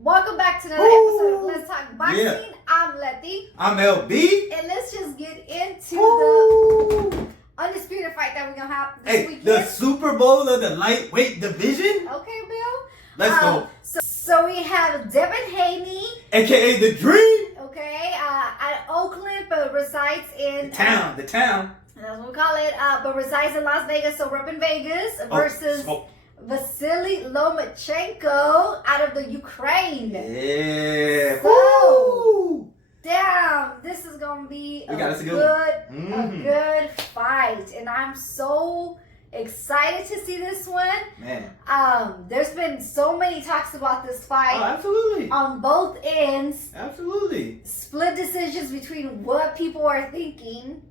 Welcome back to another episode of Let's Talk Boxing. Yeah. I'm Leti. I'm LB. And let's just get into the undisputed fight that we're going to have this weekend. The Super Bowl of the lightweight division? Okay, Bill. Let's go. So we have Devin Haney. AKA The Dream. Okay, out of Oakland, but resides in... The town. That's what we call it. But resides in Las Vegas, so we're up in Vegas versus... Vasiliy Lomachenko out of the Ukraine. Yeah. So, damn, this is going to be a good fight. And I'm so excited to see this one. Man. There's been so many talks about this fight. Oh, absolutely. On both ends. Absolutely. Split decisions between what people are thinking.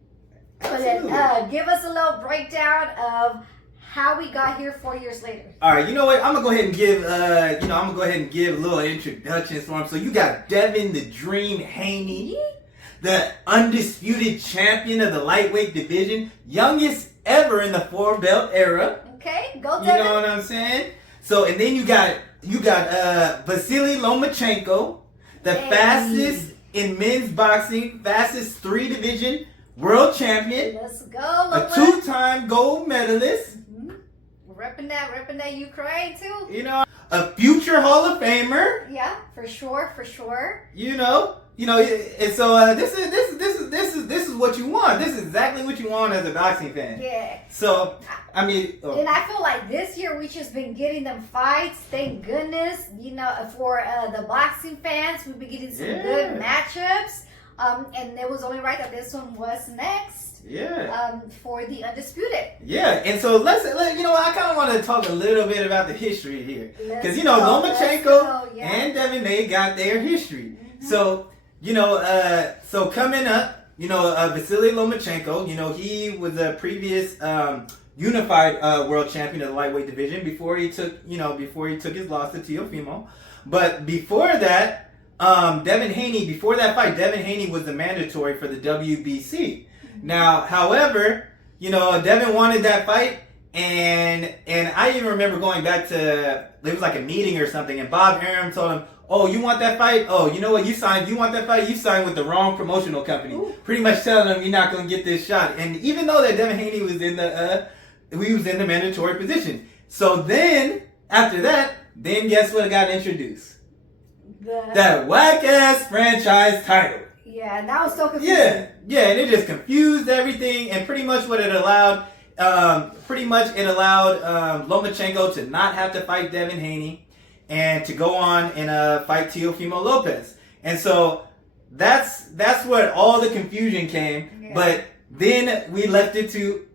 Absolutely. But give us a little breakdown of how we got here 4 years later. All right, you know what? I'm gonna go ahead and give, a little introductions for him. So you got Devin the Dream Haney, the undisputed champion of the lightweight division, youngest ever in the 4-belt era. Okay, go Devin. You know what I'm saying? So and then you got Vasiliy Lomachenko, the fastest in men's boxing, fastest 3-division world champion. Let's go, a 2-time gold medalist. Repping that Ukraine too. You know, a future Hall of Famer. Yeah, for sure. You know, and so this is what you want. This is exactly what you want as a boxing fan. Yeah. So I mean, and I feel like this year we just been getting them fights. Thank goodness. You know, for the boxing fans, we've been getting some good matchups. And it was only right that this one was next. Yeah. For the undisputed. Yeah, and so I kind of want to talk a little bit about the history here, because Lomachenko and Devin, they got their history. Mm-hmm. So so coming up, Vasiliy Lomachenko, he was a previous unified world champion of the lightweight division before he took his loss to Teofimo. But before that, Devin Haney, before that fight, Devin Haney was the mandatory for the WBC. Now, however, Devin wanted that fight, and I even remember going back to, it was like a meeting or something, and Bob Arum told him, "Oh, you want that fight? Oh, you know what? You want that fight? You signed with the wrong promotional company." Ooh. Pretty much telling him you're not going to get this shot. And even though that Devin Haney was in the mandatory position. So then, after that, guess what got introduced? That whack-ass franchise title. Yeah, and that was so confusing. Yeah, and it just confused everything, and pretty much what it allowed, Lomachenko to not have to fight Devin Haney, and to go on and fight Teofimo Lopez. And so that's where all the confusion came. Yeah. But then we left it to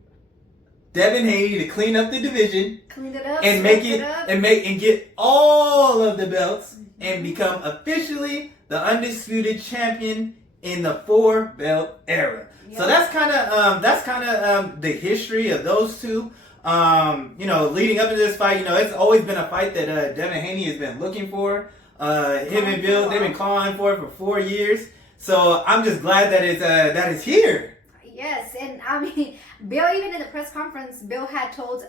Devin Haney to clean up the division, clean it up, and get all of the belts, and become officially the undisputed champion in the 4-belt era. Yep. So that's kind of the history of those two. Leading up to this fight, it's always been a fight that Devin Haney has been looking for. Him and Bill, they've been calling for it for 4 years. So I'm just glad that it's here. Yes, and I mean, Bill, even in the press conference, Bill had told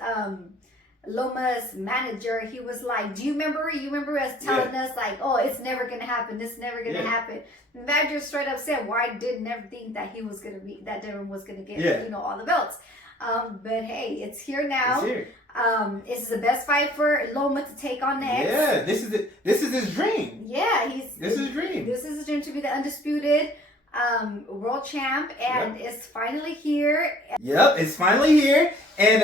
Loma's manager, he was like, "Do you remember us telling us like, oh, it's never gonna happen, it's never gonna happen." The manager straight up said, "Well, I did never think that that Devin was gonna get all the belts." But hey, it's here now. It's here. This is the best fight for Loma to take on next. Yeah, this is his dream. Yeah, this is his dream. This is his dream to be the undisputed world champ, and it's finally here. Yep, it's finally here, and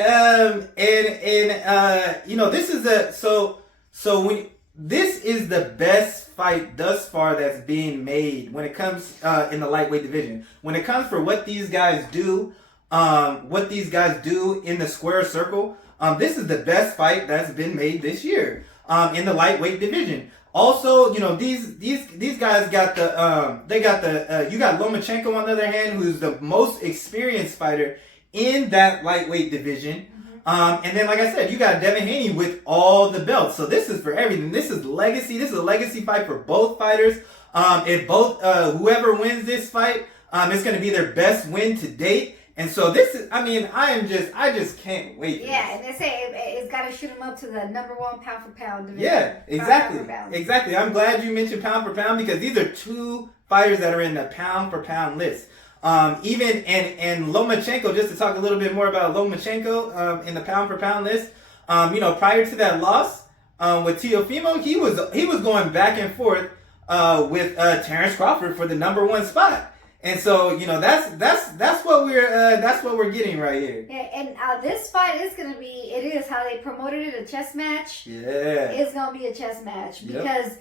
this is the best fight thus far that's being made when it comes in the lightweight division. When it comes for what these guys do in the square circle, this is the best fight that's been made this year in the lightweight division. Also, these guys got you got Lomachenko on the other hand, who's the most experienced fighter in that lightweight division. And then, like I said, you got Devin Haney with all the belts. So this is for everything. This is legacy. This is a legacy fight for both fighters. If whoever wins this fight, it's going to be their best win to date. And so this is, I just can't wait. Yeah, and they say it's got to shoot him up to the #1 pound for pound division. Yeah, exactly. Pound for pound. Exactly. I'm glad you mentioned pound for pound because these are two fighters that are in the pound for pound list. Even and Lomachenko, just to talk a little bit more about Lomachenko in the pound for pound list. Prior to that loss with Teofimo, he was going back and forth with Terrence Crawford for the #1 spot. And so that's what we're getting right here. Yeah, and this fight is gonna be. It is how they promoted it, a chess match. Yeah, it's gonna be a chess match Yep. because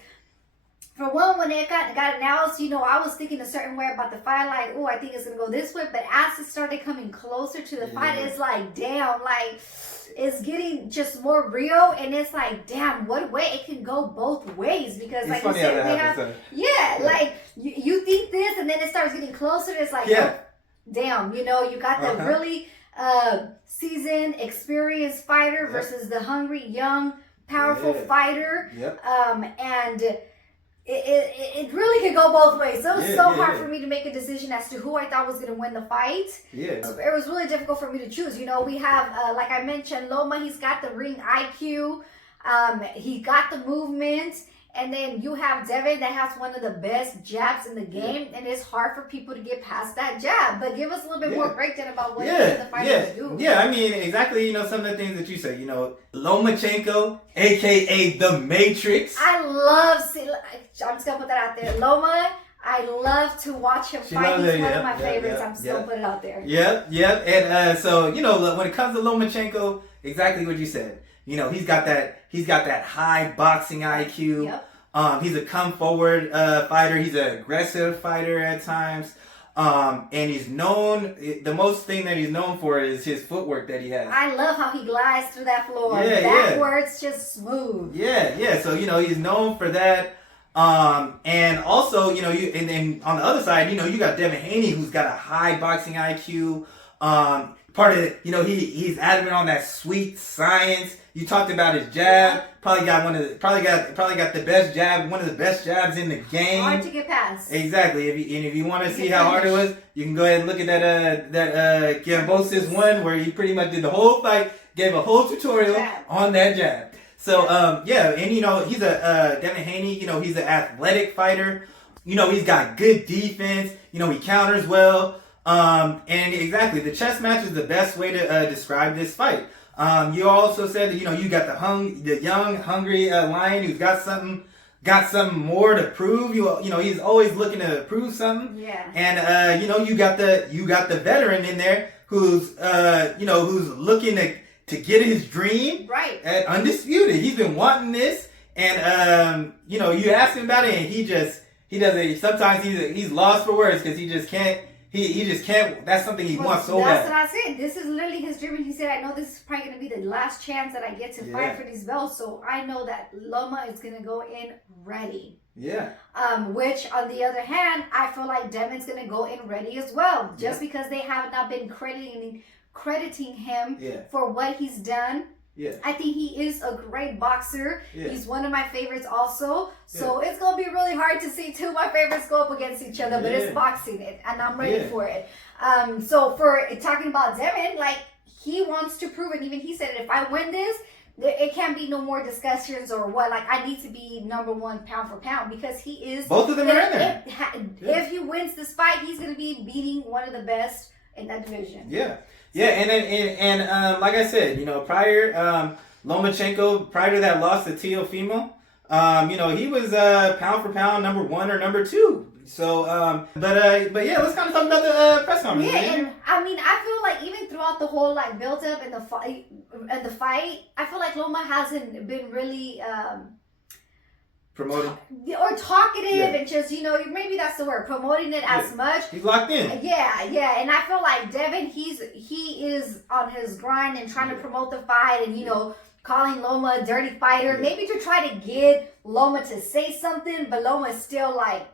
for one, when it got announced, I was thinking a certain way about the fight, like, oh, I think it's gonna go this way. But as it started coming closer to the fight, it's like, damn, like it's getting just more real, and it's like, damn, what way it can go both ways because, it's like funny you said, how we that have, happens. like you think this, and then it starts getting closer. It's like, oh, damn, you got the really seasoned, experienced fighter versus the hungry, young, powerful fighter. Yep. And it really could go both ways. So it was hard for me to make a decision as to who I thought was going to win the fight. Yeah. So it was really difficult for me to choose. We have, like I mentioned, Loma, he's got the ring IQ. He got the movement. And then you have Devin that has one of the best jabs in the game, and it's hard for people to get past that jab. But give us a little bit more breakdown about what the fighters do. Yeah, exactly, some of the things that you said. Lomachenko, a.k.a. The Matrix. I'm just going to put that out there. Loma, I love to watch him fight. He's one of my favorites. I'm still put it out there. Yep. And so, when it comes to Lomachenko, exactly what you said. He's got that high boxing IQ. Yep. He's a come forward fighter. He's an aggressive fighter at times. And he's known, the most thing that he's known for is his footwork that he has. I love how he glides through that floor. Backwards, just smooth. Yeah. So, he's known for that. And also, and then on the other side, you got Devin Haney, who's got a high boxing IQ. Part of it, he's adamant on that sweet science. You talked about his jab. Probably got the best jab, one of the best jabs in the game. Hard to get past. Exactly. If you want to see how hard it was, you can go ahead and look at that Gambosis one where he pretty much did the whole fight, gave a whole tutorial on that jab. So and he's a Devin Haney. He's an athletic fighter. He's got good defense. He counters well. And exactly, the chess match is the best way to describe this fight. You also said that you got the young, hungry lion who's got something more to prove. He's always looking to prove something. Yeah. And you got the veteran in there who's who's looking to get his dream right at Undisputed. He's been wanting this, and you ask him about it, and he doesn't. Sometimes he's lost for words because he just can't. He just can't. That's something he wants so bad. That's what I said. This is literally his dream. And he said, I know this is probably going to be the last chance that I get to fight for these belts. So I know that Loma is going to go in ready. Yeah. Which, on the other hand, I feel like Devin's going to go in ready as well. Just because they have not been crediting him for what he's done. Yeah. I think he is a great boxer. Yeah. He's one of my favorites also. So it's going to be really hard to see two of my favorites go up against each other, but it's boxing it, and I'm ready for it. So for talking about Devin, like, he wants to prove it. Even he said, if I win this, it can't be no more discussions or what. Like, I need to be #1 pound for pound because he is. Both of them are in there. If he wins this fight, he's going to be beating one of the best in that division. Yeah. Yeah, and like I said, prior Lomachenko, prior to that loss to Teofimo, he was pound for pound #1 or #2. So, but yeah, let's kind of talk about the press conference. Yeah, and I feel like even throughout the whole build up and the fight, I feel like Loma hasn't been really promoting or talkative and just maybe that's the word, promoting it as much. He's locked in. Yeah, and I feel like Devin, he is on his grind and trying to promote the fight and calling Loma a dirty fighter, maybe to try to get Loma to say something, but Loma is still like,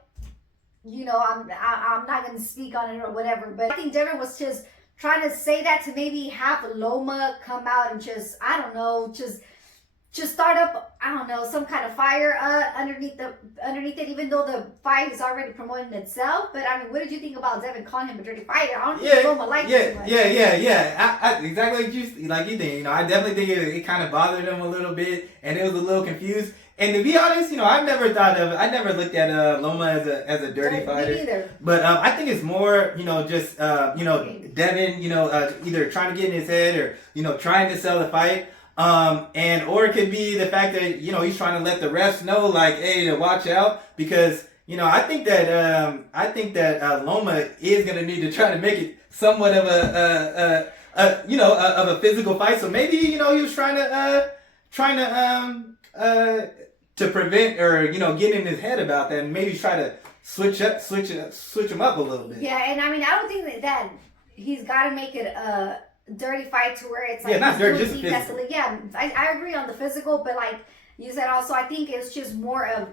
I'm not going to speak on it or whatever. But I think Devin was just trying to say that to maybe have Loma come out and just, I don't know, just just start up, I don't know, some kind of fire underneath it, even though the fight is already promoting itself. But I mean, what did you think about Devin calling him a dirty fighter? I don't think Loma liked it too much. Yeah. I exactly like you think. I definitely think it kind of bothered him a little bit, and it was a little confused. And to be honest, I never looked at Loma as a dirty fighter. Me neither. But I think it's more, just Devin, either trying to get in his head or trying to sell the fight. Or it could be the fact that, he's trying to let the refs know, like, hey, to watch out, because, I think that Loma is going to need to try to make it somewhat of a physical fight. So maybe, he was trying to prevent or, get in his head about that and maybe try to switch him up a little bit. Yeah. And I mean, I don't think that he's got to make it a dirty fight to where it's like not dirty, just physical. Yeah, I agree on the physical, but like you said, also I think it's just more of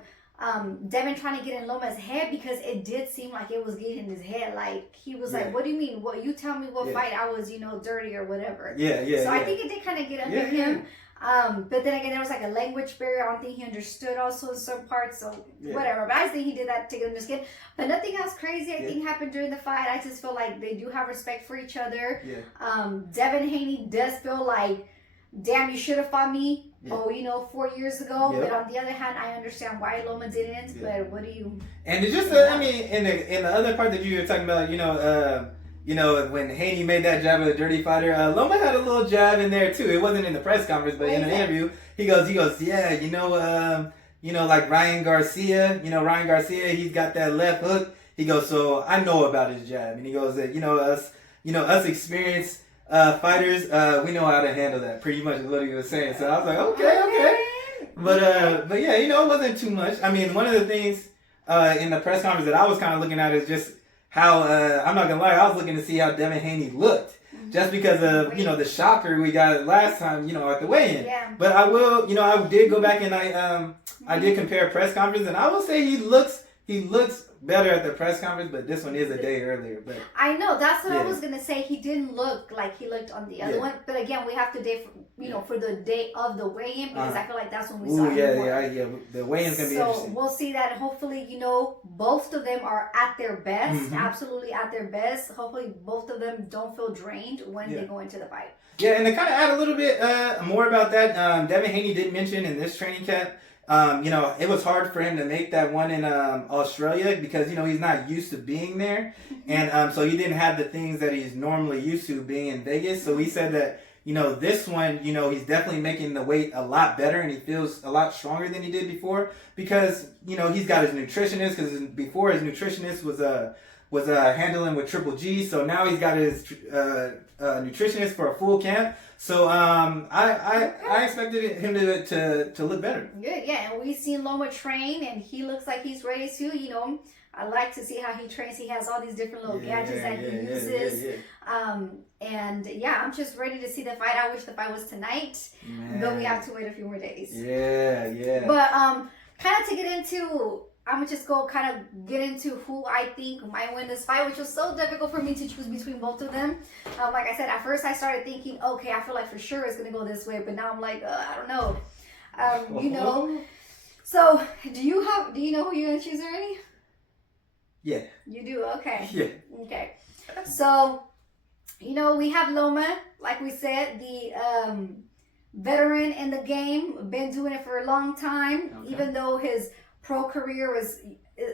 Devin trying to get in Loma's head, because it did seem like it was getting in his head. Like he was like, "What do you mean? What you tell me what fight I was, dirty or whatever." So I think it did kind of get under him. But then again, there was like a language barrier. I don't think he understood also in some parts, so whatever. But I just think he did that to get under his skin. But nothing else crazy, I think, happened during the fight. I just feel like they do have respect for each other. Devin Haney does feel like, damn, you should have fought me, 4 years ago. But on the other hand, I understand why Loma didn't. But what do you... And it's just, I mean, in the other part that you were talking about, when Haney made that jab of a dirty fighter, Loma had a little jab in there too. It wasn't in the press conference, but in an interview, he goes, yeah, like Ryan Garcia, he's got that left hook. He goes, so I know about his jab, and he goes that, us experienced fighters, we know how to handle that. Pretty much is what he was saying. So I was like, okay. But yeah, it wasn't too much. I mean, one of the things in the press conference that I was kind of looking at is just how, I'm not gonna lie, I was looking to see how Devin Haney looked. Just because of, the shocker we got last time, at the weigh-in. Yeah. But I will, I did go back and I did compare press conference, and I will say he looks better at the press conference, but this one is a day earlier. But I know, that's what I was gonna say. He didn't look like he looked on the other one, but again, we have to for the day of the weigh-in, because I feel like that's when we saw him. The weigh-in's gonna be interesting. So we'll see that. Hopefully, both of them are at their best, absolutely at their best. Hopefully, both of them don't feel drained when they go into the fight. Yeah, and to kind of add a little bit more about that, Devin Haney did mention in this training camp, it was hard for him to make that one in Australia, because he's not used to being there, and so he didn't have the things that he's normally used to being in Vegas. So he said that this one, he's definitely making the weight a lot better, and he feels a lot stronger than he did before, because he's got his nutritionist, because before his nutritionist was handling with Triple G, so now he's got his nutritionist for a full camp. So I expected him to look better. Good, yeah. And we've seen Loma train, and he looks like he's ready to. I like to see how he trains. He has all these different little gadgets that he uses. And I'm just ready to see the fight. I wish the fight was tonight, but we have to wait a few more days. Yeah. But kind of to get into, I'm gonna just go kind of get into who I think might win this fight, which was so difficult for me to choose between both of them. Like I said, at first I started thinking, okay, I feel like for sure it's gonna go this way, but now I'm like, I don't know. So do you know who you're gonna choose already? Yeah. You do? Okay. Yeah. Okay. So, we have Loma, like we said, the veteran in the game, been doing it for a long time, even though his pro career was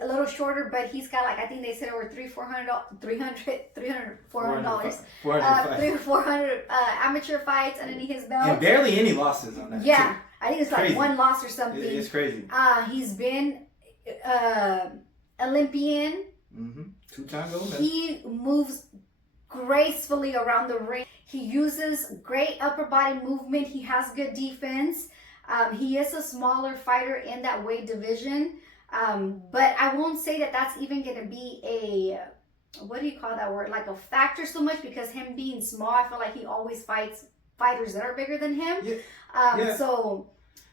a little shorter, but he's got I think they said over $400 amateur fights underneath his belt. And barely any losses on that. Yeah. Too. I think it's like one loss or something. It's crazy. He's been Olympian. Two-time gold medal. He moves gracefully around the ring. He uses great upper body movement. He has good defense. He is a smaller fighter in that weight division. But I won't say that that's even going to be a, what do you call that word? Like a factor so much, because him being small, I feel like he always fights fighters that are bigger than him. So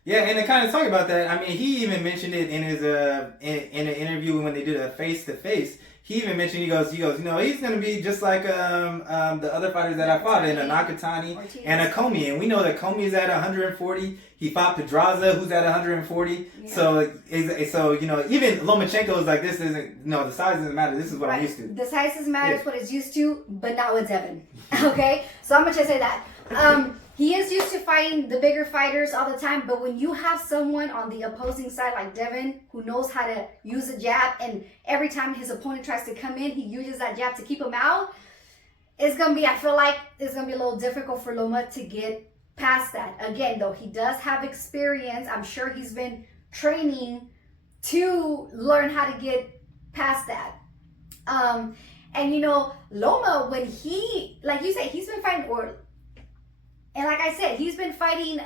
Yeah, and to kind of talk about that, I mean, he even mentioned it in his in an interview when they did a face to face. He even mentioned he goes, you know, he's gonna be just like the other fighters that I fought in, a Nakatani and a Comey, and we know that Comey is at 140. He fought Pedraza, who's at 140. Yeah. So you know, even Lomachenko is like, this isn't, no, the size doesn't matter. This is what I'm used to. The size doesn't matter. It's what it's used to, but not with Devin. Okay, so I'm gonna just say that. He is used to fighting the bigger fighters all the time, but when you have someone on the opposing side like Devin who knows how to use a jab, and every time his opponent tries to come in, he uses that jab to keep him out, it's going to be, I feel like it's going to be a little difficult for Loma to get past that. Again, though, he does have experience. I'm sure he's been training to learn how to get past that. And you know, Loma, when he, like you said, he's been fighting, and like I said, he's been fighting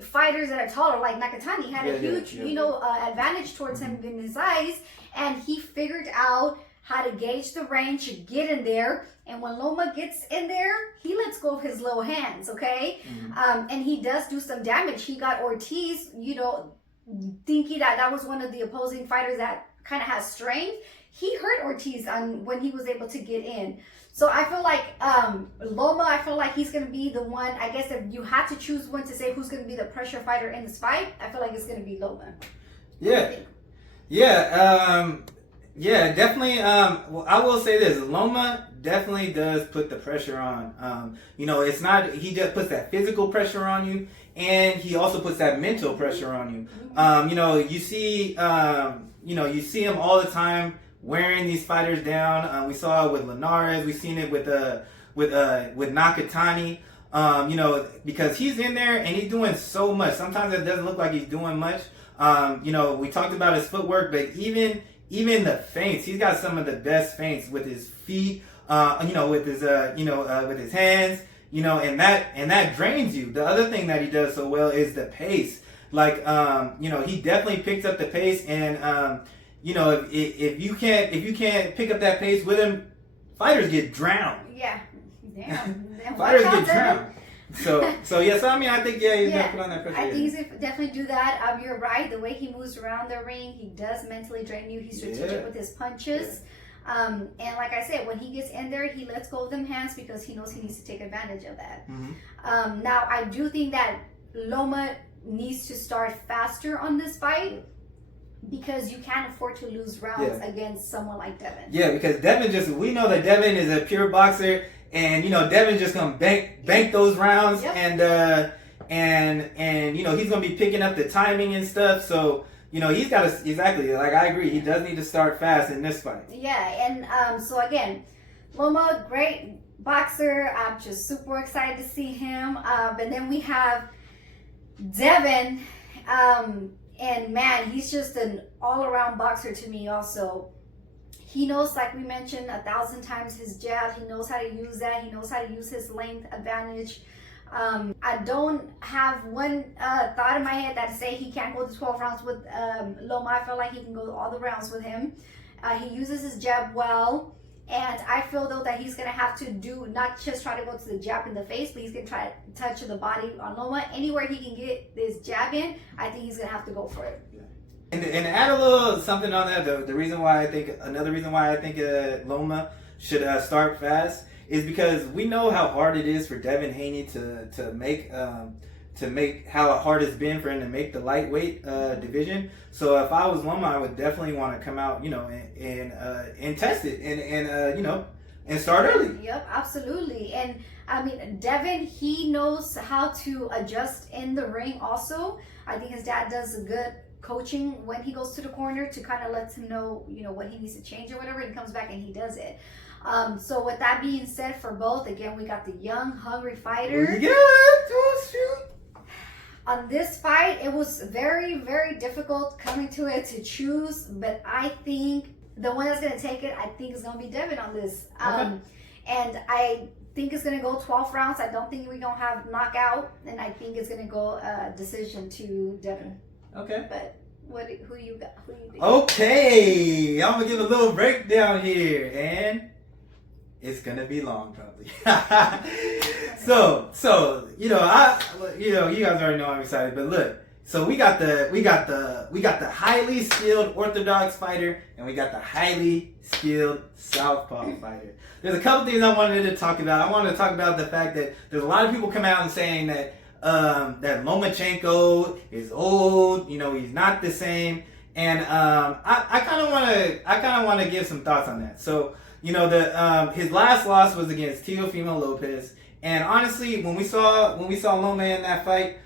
fighters that are taller, like Nakatani. He had a huge, you know, advantage towards him in his size, and he figured out how to gauge the range, get in there, and when Loma gets in there, he lets go of his little hands, okay? And he does do some damage. He got Ortiz, you know, thinking that was one of the opposing fighters that kind of has strength. He hurt Ortiz when he was able to get in. So I feel like Loma, I feel like he's going to be the one, I guess if you had to choose one to say who's going to be the pressure fighter in this fight, I feel like it's going to be Loma. Yeah. Yeah, definitely. Well, I will say this, Loma definitely does put the pressure on. You know, it's not, he just puts that physical pressure on you, and he also puts that mental pressure on you. You know, you see him all the time wearing these fighters down. We saw it with Linares. We've seen it with Nakatani. You know, because he's in there and he's doing so much. Sometimes it doesn't look like he's doing much. You know, we talked about his footwork, but even the feints, he's got some of the best feints with his feet. You know, with his with his hands. You know, and that drains you. The other thing that he does so well is the pace. Like, you know, he definitely picked up the pace, and you know, if you can't pick up that pace with him, fighters get drowned. Yeah, damn. Fighters get drowned. So yeah. So I mean, I think he's gonna put on that pressure. I think he's gonna definitely do that. You're right. The way he moves around the ring, he does mentally drain you. He's strategic with his punches. And like I said, when he gets in there, he lets go of them hands because he knows he needs to take advantage of that. Now, I do think that Loma needs to start faster on this fight, because you can't afford to lose rounds against someone like Devin. Yeah, because Devin we know that Devin is a pure boxer, and you know, Devin just gonna bank those rounds, and you know, he's gonna be picking up the timing and stuff. So you know, he's got to, exactly, like I agree, he does need to start fast in this fight. Yeah, and so again, Loma, great boxer. I'm just super excited to see him. And then we have Devin. And man, he's just an all-around boxer to me also. He knows, like we mentioned 1,000 times, his jab. He knows how to use that. He knows how to use his length advantage. I don't have one thought in my head that say he can't go to 12 rounds with Loma. I feel like he can go all the rounds with him. He uses his jab well. And I feel, though, that he's going to have to do, not just try to go to the jab in the face, but he's going to try to touch the body on Loma. Anywhere he can get this jab in, I think he's going to have to go for it. And to add a little something on that, another reason why I think Loma should start fast is because we know how hard it is for Devin Haney to make how hard it's been for him to make the lightweight division. So if I was Loma, I would definitely want to come out, you know, and test it and you know, and start early. Yep, absolutely. And I mean, Devin, he knows how to adjust in the ring also. I think his dad does a good coaching when he goes to the corner to kind of let him know, you know, what he needs to change or whatever, and he comes back and he does it. So with that being said, for both, again, we got the young, hungry fighter. On this fight, it was very, very difficult coming to it to choose, but I think the one that's going to take it, I think is going to be Devin on this. And I think it's going to go 12 rounds. I don't think we're going to have knockout, and I think it's going to go decision to Devin. Okay. But who you got? Who you think? Okay, I'm going to give a little breakdown here, and it's gonna be long, probably. So you know, you guys already know I'm excited. But look, So we got the highly skilled orthodox fighter, and we got the highly skilled southpaw fighter. There's a couple things I wanted to talk about. I wanted to talk about the fact that there's a lot of people come out and saying that that Lomachenko is old. He's not the same. And I kind of want to give some thoughts on that. So his last loss was against Teofimo Lopez, and honestly, when we saw Loma in that fight,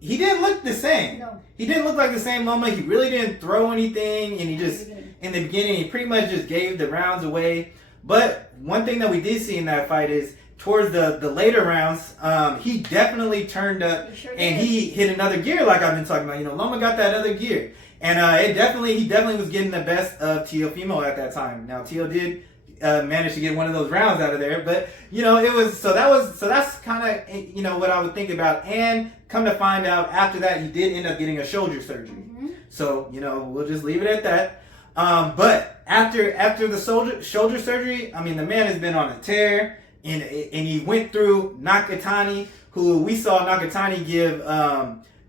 he didn't look the same. No. He didn't look like the same Loma. He really didn't throw anything, and he just in the beginning he pretty much just gave the rounds away. But one thing that we did see in that fight is towards the later rounds, he definitely turned up and he hit another gear, like I've been talking about. Loma got that other gear. And he definitely was getting the best of Teofimo at that time. Now Teo did manage to get one of those rounds out of there, but it was so that's kind of what I would think about. And come to find out, after that he did end up getting a shoulder surgery. Mm-hmm. So we'll just leave it at that. But after the shoulder surgery, I mean, the man has been on a tear, and he went through Nakatani, who we saw Nakatani give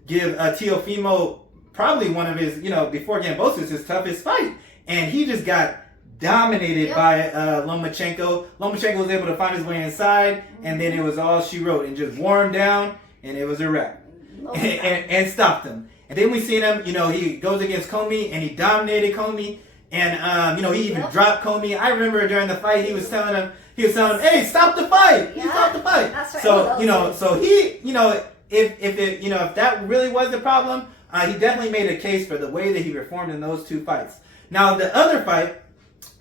Teofimo probably one of his, before Gambosis, his toughest fight. And he just got dominated by Lomachenko. Lomachenko was able to find his way inside, and then it was all she wrote, and just wore him down, and it was a wrap. And stopped him. And then we seen him, he goes against Comey, and he dominated Comey. And, he even dropped Comey. I remember during the fight, he was telling him, hey, stop the fight. He stopped the fight. That's right. So, he, if that really was the problem, he definitely made a case for the way that he performed in those two fights. Now, the other fight,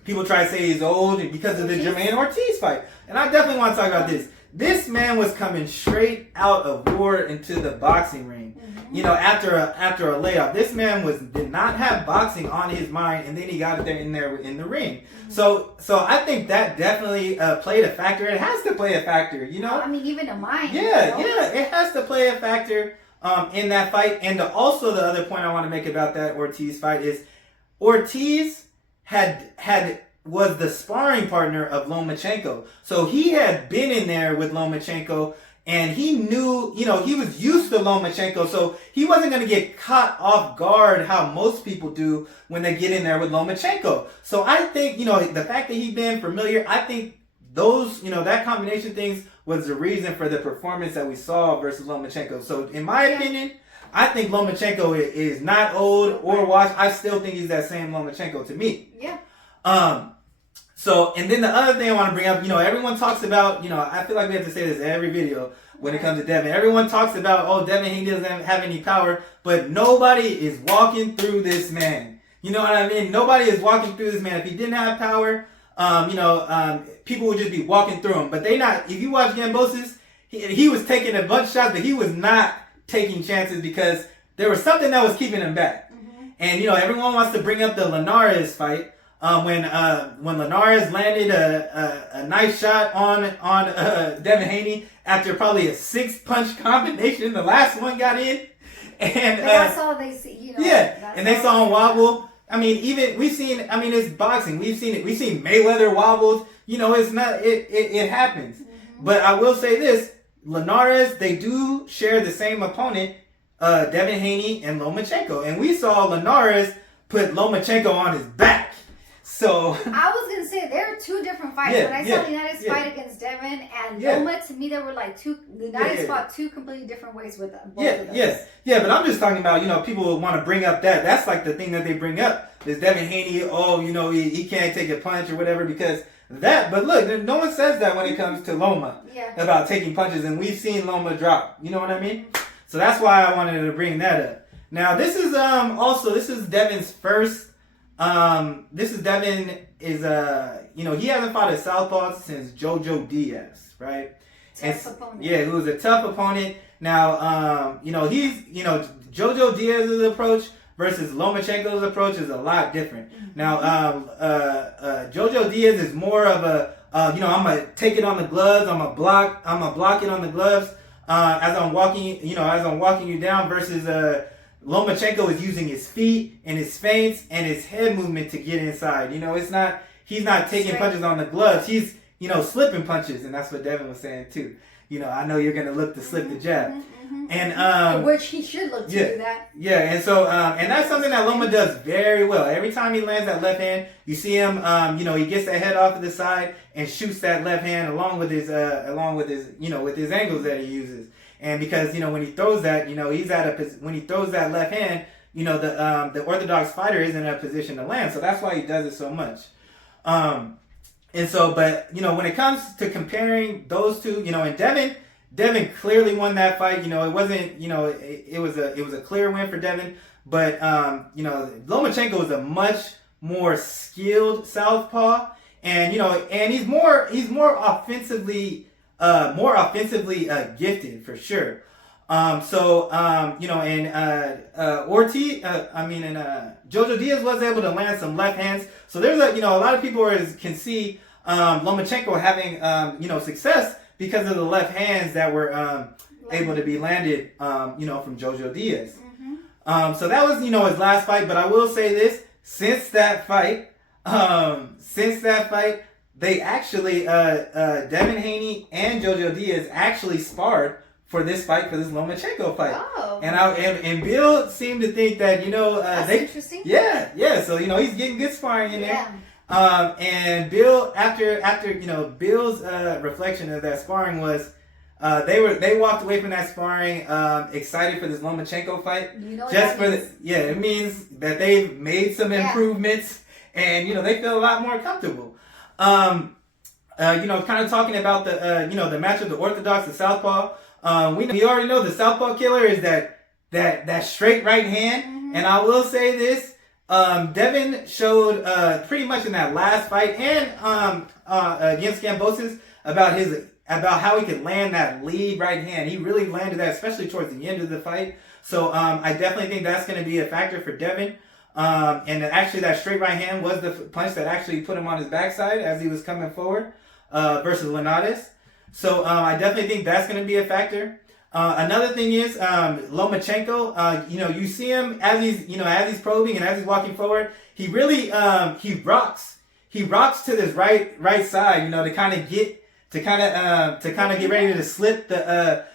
people try to say he's old because of the Jermaine Ortiz fight. And I definitely want to talk about this. This man was coming straight out of war into the boxing ring. Mm-hmm. After a layoff. This man did not have boxing on his mind, and then he got it in the ring. Mm-hmm. So I think that definitely played a factor. It has to play a factor, I mean, even a mind. Yeah, it has to play a factor in that fight. And also the other point I want to make about that Ortiz fight is Ortiz was the sparring partner of Lomachenko. So he had been in there with Lomachenko, and he knew, he was used to Lomachenko, so he wasn't going to get caught off guard how most people do when they get in there with Lomachenko. So I think, the fact that he's been familiar, I think those, that combination things was the reason for the performance that we saw versus Lomachenko. So in my opinion, I think Lomachenko is not old or washed. I still think he's that same Lomachenko to me. Yeah. So, and then the other thing I want to bring up, everyone talks about, I feel like we have to say this in every video when it comes to Devin. Everyone talks about, Devin Haney doesn't have any power, but nobody is walking through this man. You know what I mean? Nobody is walking through this man. If he didn't have power, people would just be walking through him. But if you watch Gambosis, he was taking a bunch of shots, but he was not taking chances because there was something that was keeping him back. Mm-hmm. And, everyone wants to bring up the Linares fight. When Linares landed a nice shot on Devin Haney after probably a 6-punch combination, the last one got in, and that's all they see, and they saw him wobble. I mean, it's boxing. We've seen it. We've seen Mayweather wobbles. It's not. It happens. Mm-hmm. But I will say this: Linares, they do share the same opponent, Devin Haney and Lomachenko, and we saw Linares put Lomachenko on his back. So I was gonna say there are two different fights. When I saw Linares fight against Devin and Loma, to me there were like two. Linares fought two completely different ways with them. But I'm just talking about people want to bring up that. That's like the thing that they bring up is Devin Haney. He can't take a punch or whatever because that. But look, no one says that when it comes to Loma about taking punches, and we've seen Loma drop. You know what I mean? So that's why I wanted to bring that up. Now this is Devin's first. Devin is he hasn't fought a southpaw since Jojo Diaz, right? Tough opponent. Yeah, who was a tough opponent. Now, he's Jojo Diaz's approach versus Lomachenko's approach is a lot different. Mm-hmm. Now, Jojo Diaz is more of a I'm gonna take it on the gloves. I'm gonna block it on the gloves as I'm walking you down versus Lomachenko is using his feet and his feints and his head movement to get inside. He's not taking punches on the gloves. He's, slipping punches. And that's what Devin was saying too. I know you're going to look to slip the jab. And which he should look to do that. Yeah, and so and that's something that Loma does very well. Every time he lands that left hand, you see him. He gets the head off to the side and shoots that left hand along with his with his angles that he uses. And because when he throws that, when he throws that left hand, the orthodox fighter isn't in a position to land. So that's why he does it so much. And so, but when it comes to comparing those two, and Devin clearly won that fight. It wasn't, it was a clear win for Devin. But Lomachenko is a much more skilled southpaw, and and he's more offensively gifted for sure. Jojo Diaz was able to land some left hands. So there's a lot of people can see Lomachenko having success because of the left hands that were able to be landed from Jojo Diaz. So that was his last fight. But I will say this: since that fight, they actually Devin Haney and Jojo Diaz actually sparred for this Lomachenko fight. Oh. And Bill seemed to think that that's interesting. Yeah. So he's getting good sparring in there. And Bill, after Bill's reflection of that sparring was, they walked away from that sparring excited for this Lomachenko fight. It means that they've made some improvements, and they feel a lot more comfortable. Kind of talking about the match of the orthodox, the southpaw. We already know the southpaw killer is that straight right hand, and I will say this: Devin showed pretty much in that last fight and against Gambosis about how he could land that lead right hand. He really landed that, especially towards the end of the fight. So I definitely think that's going to be a factor for Devin. And actually, that straight right hand was the punch that actually put him on his backside as he was coming forward versus Linares. So I definitely think that's going to be a factor. Another thing is Lomachenko. You see him as he's probing and as he's walking forward. He really he rocks to this right side. To kind of get ready to slip the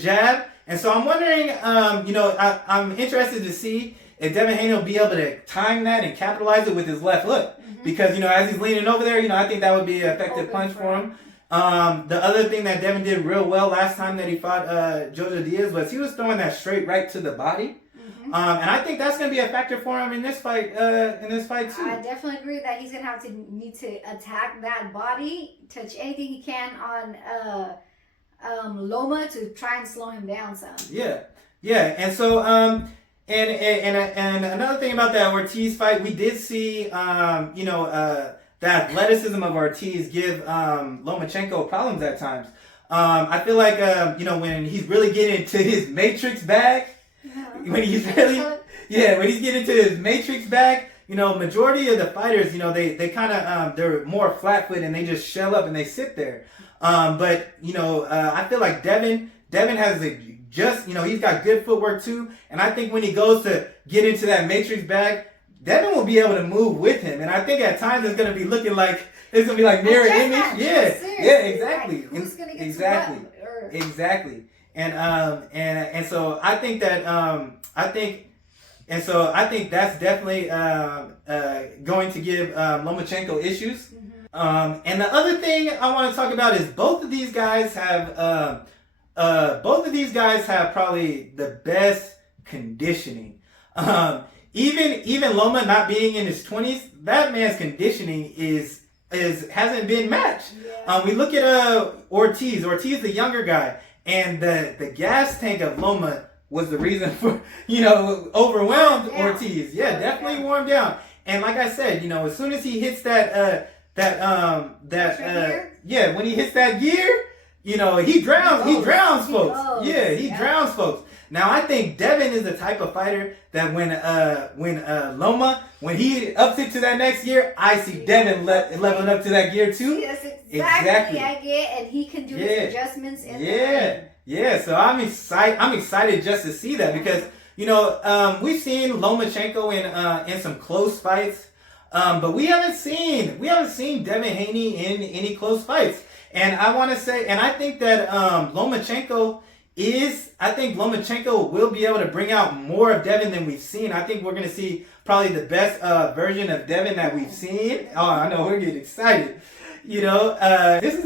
jab. And so I'm wondering. I'm interested to see if Devin Haney will be able to time that and capitalize it with his left hook. Because as he's leaning over there, I think that would be an effective punch for him. The other thing that Devin did real well last time that he fought Jojo Diaz was he was throwing that straight right to the body. And I think that's going to be a factor for him in this fight too. I definitely agree that he's going to need to attack that body, touch anything he can on Loma to try and slow him down some. Yeah. And so and another thing about that Ortiz fight, we did see the athleticism of Ortiz give Lomachenko problems at times. I feel like when he's really getting into his matrix bag, when he's getting into his matrix bag, majority of the fighters, they kind of they're more flat-footed and they just shell up and they sit there. But I feel like Devin has he's got good footwork too, and I think when he goes to get into that matrix bag, Devin will be able to move with him, and I think at times it's going to be looking like mirror image. Exactly. Like, who's going to get exactly. And so I think that I think that's definitely going to give Lomachenko issues. And the other thing I want to talk about is both of these guys have probably the best conditioning. Even Loma not being in his 20s, that man's conditioning hasn't been matched. We look at Ortiz, the younger guy, and the gas tank of Loma was the reason for overwhelmed Ortiz. Definitely warmed down. And like I said, as soon as he hits when he hits that gear, he drowns folks. He drowns folks. Now I think Devin is the type of fighter that when Loma, when he ups it to that next gear, I see Devin leveling up to that gear too. Yes, exactly. I get, and he can do his adjustments in the So I'm excited just to see that because we've seen Lomachenko in some close fights, but we haven't seen Devin Haney in any close fights. And I want to say, and I think that Lomachenko I think Lomachenko will be able to bring out more of Devin than we've seen. I think we're going to see probably the best version of Devin that we've seen. Oh, I know, we're getting excited. You know, this is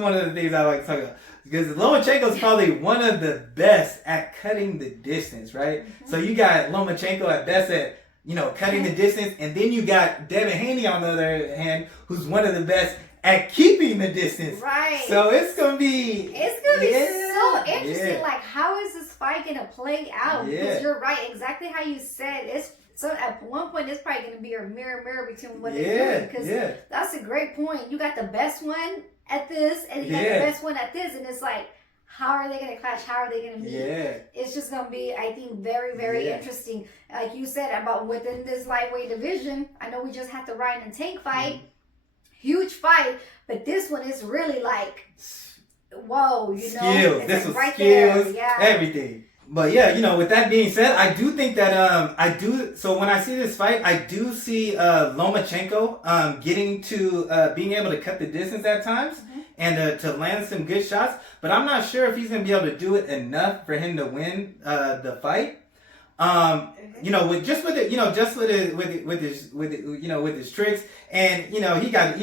one of the things I like to talk about. Because Lomachenko is probably one of the best at cutting the distance, right? Mm-hmm. So you got Lomachenko at best at, you know, cutting the distance, and then you got Devin Haney on the other hand, who's one of the best at keeping the distance. Right. So it's gonna be so interesting. Like, how is this fight gonna play out? Yeah. Because you're right, exactly how you said. So at one point, it's probably gonna be a mirror between what they're doing. Because that's a great point. You got the best one at this, and you got the best one at this, and it's like, how are they going to clash? How are they going to meet? Yeah. It's just going to be, I think, very, very interesting. Like you said, about within this lightweight division, I know we just had the Ryan and Tank fight. Huge fight. But this one is really like, whoa, you know. Skills. It's this like was right skills, there. Yeah. everything. But yeah, you know, with that being said, I do think that, so when I see this fight, I do see Lomachenko getting to being able to cut the distance at times. And to land some good shots, but I'm not sure if he's gonna be able to do it enough for him to win the fight. You know, with his tricks, and you know he's got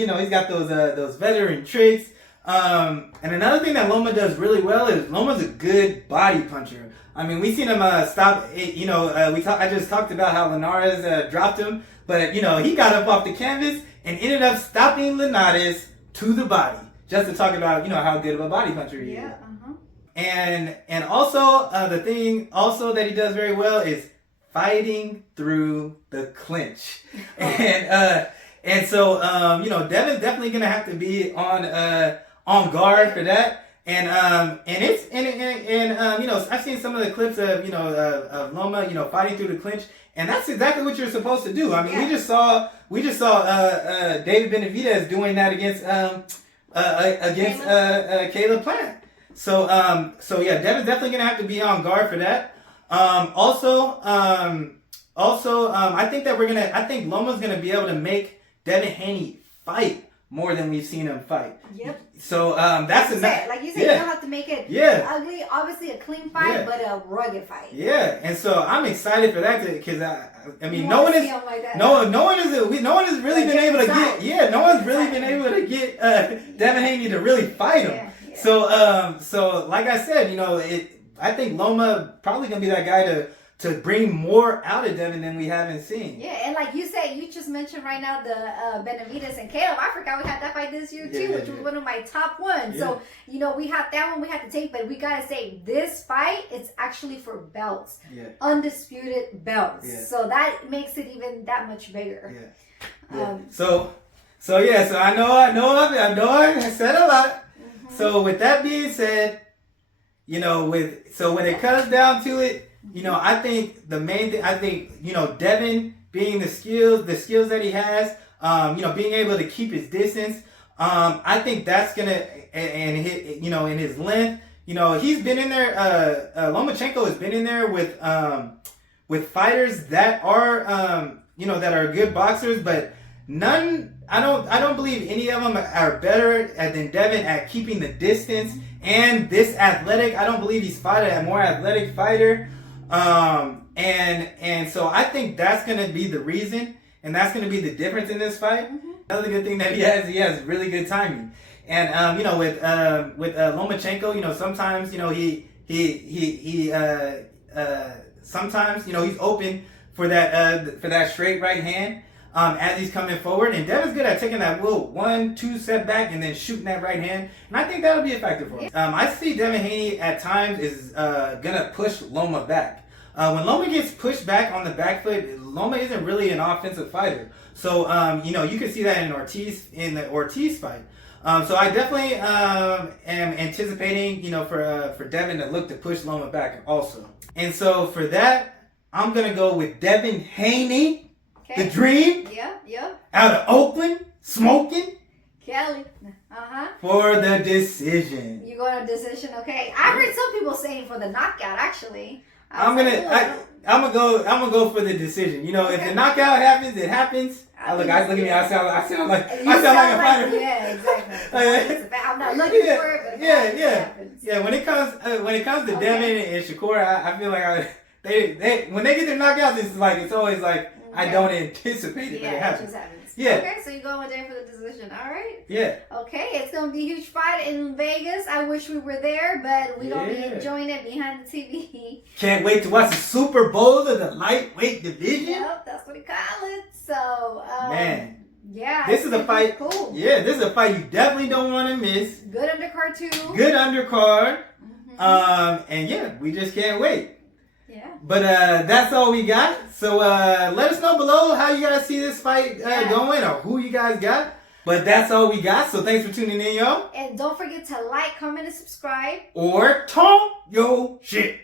those veteran tricks. And another thing that Loma does really well is Loma's a good body puncher. I mean, we seen him stop. You know, I just talked about how Linares dropped him, but you know he got up off the canvas and ended up stopping Linares to the body. Just to talk about, you know, how good of a body puncher he is. Uh-huh. And also, the thing also that he does very well is fighting through the clinch. And so, you know, Devin's definitely going to have to be on guard for that. And you know, I've seen some of the clips of, you know, of Loma, you know, fighting through the clinch. And that's exactly what you're supposed to do. I mean, we just saw David Benavidez doing that against Caleb Plant. So yeah, Devin's definitely gonna have to be on guard for that. Also, I think Loma's gonna be able to make Devin Haney fight more than we've seen him fight. Yep. So that's enough. Like you said, you don't have to make it ugly. Obviously, a clean fight, but a rugged fight. Yeah, and so I'm excited for that because I mean, no one has really been able to get. No one's really been able to get Devin Haney to really fight him. Yeah. So like I said, you know, I think Loma probably gonna be that guy to bring more out of Devin than we haven't seen. Yeah, and like you said, you just mentioned right now the Benavidez and Caleb. I forgot we had that fight this year too, which was one of my top ones. Yeah. So, you know, we have that one we had to take, but we gotta say this fight, it's actually for belts. Yeah. Undisputed belts. Yeah. So that makes it even that much bigger. Yeah. So I know I said a lot. Mm-hmm. So with that being said, you know, when it comes down to it, you know, I think the main thing, you know, Devin being the skills that he has, you know, being able to keep his distance, I think that's gonna, and hit, you know, in his length, you know, he's been in there, Lomachenko has been in there with fighters that are, you know, that are good boxers, but I don't believe any of them are better than Devin at keeping the distance and this athletic. I don't believe he's fighting a more athletic fighter. And so I think that's going to be the reason, and that's going to be the difference in this fight. Mm-hmm. Another good thing that he has really good timing. And, you know, with Lomachenko, you know, sometimes, you know, he sometimes, you know, he's open for that straight right hand, as he's coming forward. And Devin's good at taking that 1-2 step back and then shooting that right hand. And I think that'll be effective for him. I see Devin Haney at times is gonna push Loma back. When Loma gets pushed back on the back foot, Loma isn't really an offensive fighter. So, you know, you can see that in the Ortiz fight. So I definitely am anticipating, you know, for Devin to look to push Loma back also. And so for that, I'm gonna go with Devin Haney. Okay. The Dream. Yeah. Out of Oakland, smoking. Kelly. For the decision. You go to decision, okay? I heard some people saying for the knockout. Actually, I'm gonna go for the decision. You know, if the knockout happens, it happens. Look at me. I sound like a fighter. Yeah, exactly. I'm not looking for it, but yeah. When it comes to Devin and Shakur, I feel like they when they get their knockouts, it's always like I don't anticipate it, but it happens. Just happens. Yeah. Okay, so you're going with Dave for the decision. All right. Yeah. Okay, it's gonna be a huge fight in Vegas. I wish we were there, but we're gonna be enjoying it behind the TV. Can't wait to watch the Super Bowl of the lightweight division. Yep, that's what we call it. So, man, yeah, this is a fight. Cool. Yeah, this is a fight you definitely don't want to miss. Good undercard too. Good undercard. And yeah, we just can't wait. Yeah. But that's all we got. So let us know below how you guys see this fight going or who you guys got. But that's all we got. So thanks for tuning in, y'all. And don't forget to like, comment, and subscribe. Or talk your shit.